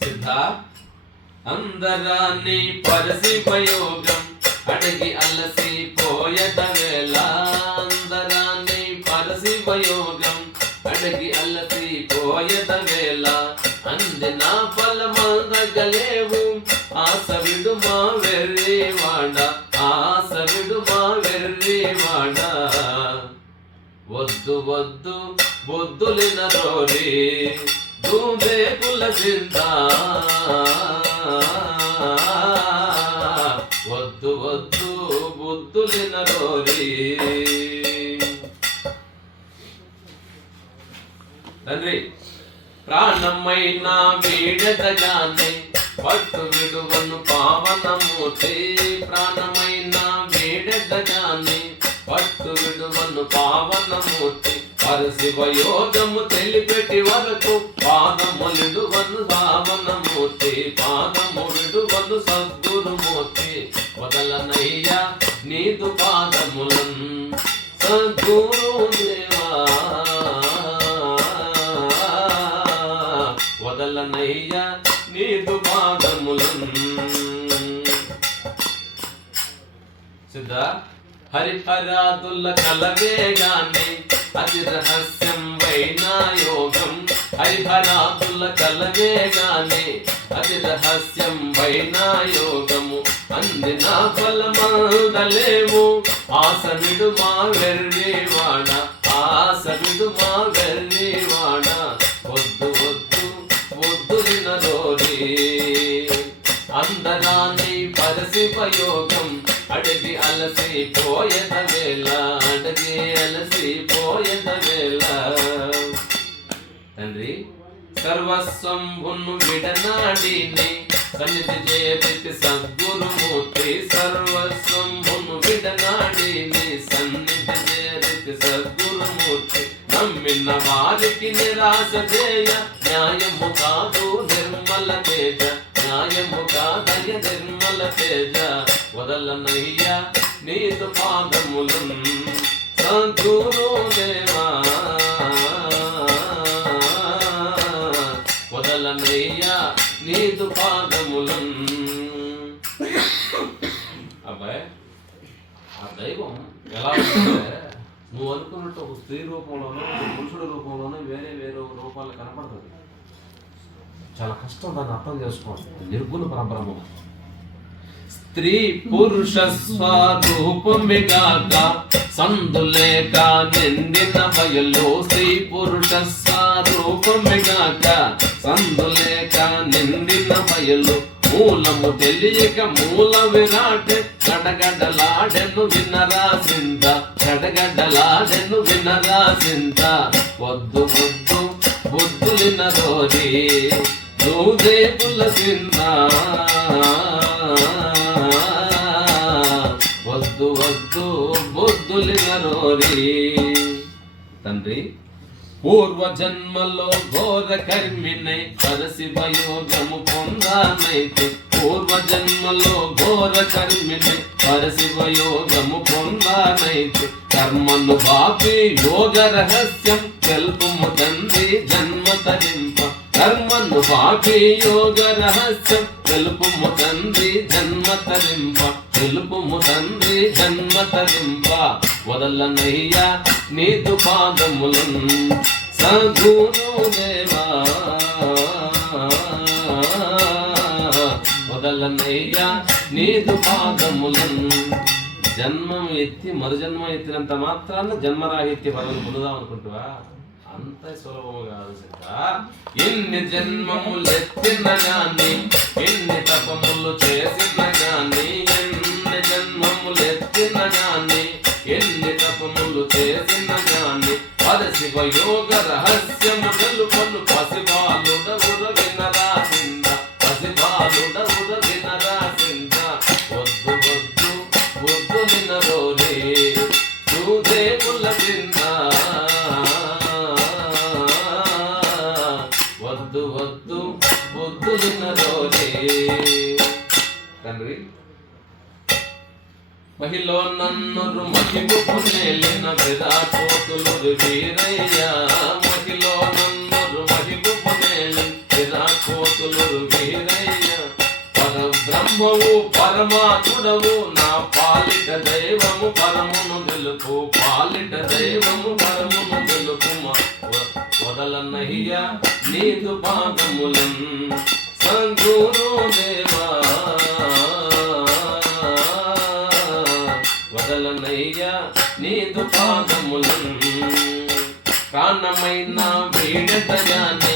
సిద్ధ అందరాన్ని పరసిపయోగం అడిగి అలసి పోయట వేళ అందరాన్ని పరసిపయోగం అడిగి అలసి పోయట వేళ అందిన ఫలమందగలేవు ఆశ విడు మా వెర్రివాడ ఆశ విడు మా వెర్రివాడ వద్దు వద్దు బొద్దులిన రోరి దూదే కుల సిందా వద్దు వద్దు బొద్దులిన రోరి. తండ్రి ప్రాణమైన వీడదగానే పట్టు విడువను పావనమూర్తి ప్రాణమైన వీడదగానే పట్టు విడువను పావనమూర్తి పరశివయోగము తెలిపెట్టి వరకు పాదము విడువను పావనమూర్తి పాదము విడువను సద్గురుమూర్తి వదలనయ్యా నీదు పాదములను సద్గురుదేవా వదలనయ్యా నీదు పాదములను. సిద్ధ హరిహరాదుల కలవేగానే అతి రహస్యం వైనా యోగం హరిహరాదుల కలవేగానే అతి రహస్యం వైనా యోగము అందిన ఫలమందలేవు ఆశ విడు మా వెర్రివాడ ఆశ విడు మా వెర్రివాడ వద్దు వద్దు వద్దులిన రోరి అందరాన్ని పరసిపయోగం అడిగి అలసి పోయద వేళ అడిగి అలసి పోయద వేళ. తండ్రి సర్వస్వంభును విడనాడిని సన్నిధి చేతి సద్గురుమూర్తి సర్వస్వంభును విడనాడిని సన్నిధి చేతి సద్గురుమూర్తి నమ్మిన వారికి నిరాశ చేయ న్యాయము కాదు నిర్మల తేజ న్యాయము కాదయ నిర్మల తేజ వదలనయ్యా నీదు పాదములను సద్గురుదేవా వదలనయ్యా నీదు పాదములను. అబ్బాయి ఆ దైవం ఎలా ఉంటుందంటే నువ్వు అనుకున్నట్టు ఒక స్త్రీ రూపంలోనో పురుషుడి రూపంలోనో వేరే వేరే రూపాలు కనపడుతుంది. చాలా కష్టం దాన్ని అర్థం చేసుకోవాలి. నిర్గుణ పరబ్రహ్మం స్త్రీ పురుష స్వరూపమిగాక సందులేక నిండిన బయలు స్త్రీ పురుష స్వరూపమిగాక సందులేక నిండిన బయలు మూలము తెలియక మూల విరాట్ గడగడలాడెను వినరాసింద గడగడలాడెను వినరాసింద వద్దు వద్దు బుద్ధులిన రోరి దూదే పులసింద వద్దు వద్దు బుద్ధులిన రోరి. తండ్రి పూర్వజన్మలో ఘోర కర్మినై పరశివయోగము పొందానైతే పూర్వజన్మలో ఘోర కర్మినై పరశివయోగము పొందానైతే కర్మను బాపి యోగ రహస్యం తెలుపుము తండ్రి జన్మ తరింప కర్మను బాపి యోగ రహస్యం తెలుపుము తండ్రి జన్మ తరింప తెలుపుము తండ్రి జన్మ తరింప వదలనయ్యా నీదు పాదములను సద్గురుదేవా వదలనయ్యా నీదు పాదములను. జన్మం ఎత్తి మరుజన్మ ఎత్తినంత మాత్రాన జన్మరాహిత్య పదవి పొందుదాం అనుకుంటువా? అంత సులభము కాదు సిద్ధ. ఎన్ని జన్మములు ఎత్తిన గాని ఎన్ని తపములు చేసిన గాని ఎన్ని జన్మములు ఎత్తిన గాని ఎన్ని తపములు చేసిన గాని పరశివ యోగ రహస్యము తెలుపను పసిబాలుడవుడ వినరాసింద పసిబాలుడవుడ వినరాసింద వద్దు వద్దు వద్దులిన రోరే దేవుల కింద వద్దు వద్దు వద్దులిన రోరే. తండ్రి మహిలో నన్ను మహిళకు నేలిన విరాటోతులు వీరయ్య మహిలో నన్ను మహిళకు నేలి బ్రహ్మవు పరమాత్ముడవు నా పాలిట దైవము పరమును తెలుపు పాలిట దైవము పరమును తెలుపు వదలన్నయ్యా నీదు పాదములన్ సద్గురు దేవా వదలన్నయ్యా నీదు పాదములన్ ప్రాణమైన వీడతయానే